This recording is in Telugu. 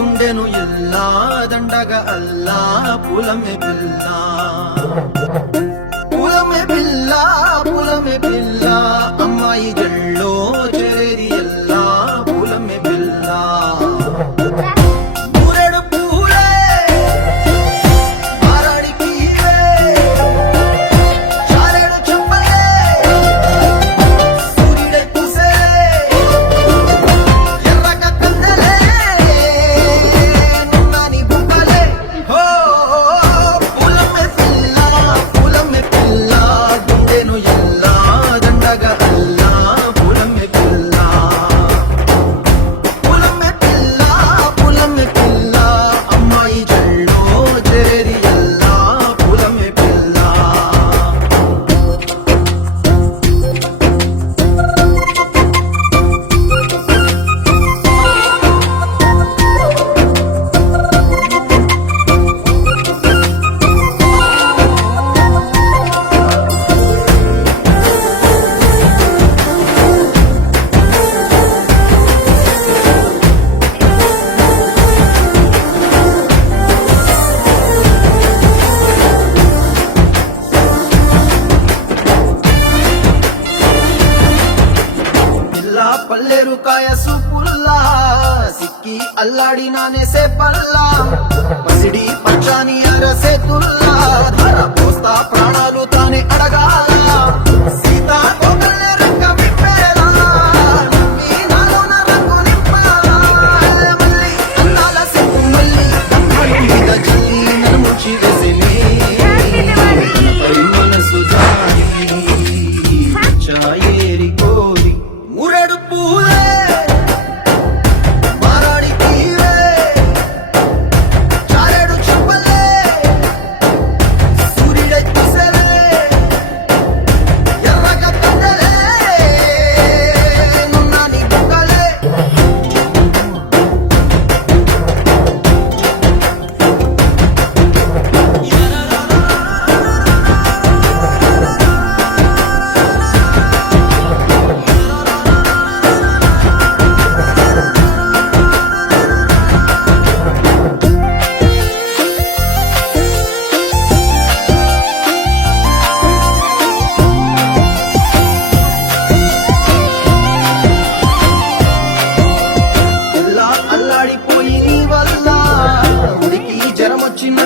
గుండెను ఎల్లా దండగ అల్లా పూలమే పిల్ల పూలమే పిల్ల పూలమే పిల్ల అమ్మాయి జల్లో చేరేది ఎల్లా పూలమే పిల్ల మూరెడు పూలే మారాడికి చారెడు చెప్పలే సూర్యుడే పూసే ఎర్రగ కందలే నున్నాని బుక్కలే హో పూలమే పిల్ల గుండెను ఎల్లా దండగ అల్లా పూలమే పిల్ల పూలమే పిల్ల అమ్మాయి జల్లో చేరేది ఎల్లా పూలమే పిల్ల పిల్ల పల్లెరు కాయ సూపుల్లా సిక్కి అల్లాడినానే సే పల్లా పసిడి పచ్చాని అరసే తుల్లా ధర పోస్తా ప్రాణాలు తానే అడగాల సీతా కోకల్లే రంగ విప్పేలా నవ్వి నాలోన రంగు నింపాలా మళ్ళీ అందాల సెప్పు మళ్ళీ కమ్మలు మీద జల్లి నన్ను ముచ్చి వేసిని పై మనసు జారి చాయేరి కోరి మూరెడు పూలే మారాడికి చారెడు చెప్పలే సూర్యుడే పూసలే ఎర్రగ కందలే నున్నాని బుక్కలే ఎల్లా అల్లాడిపోయి నీ వల్ల ఉడికి జరమొచ్చిన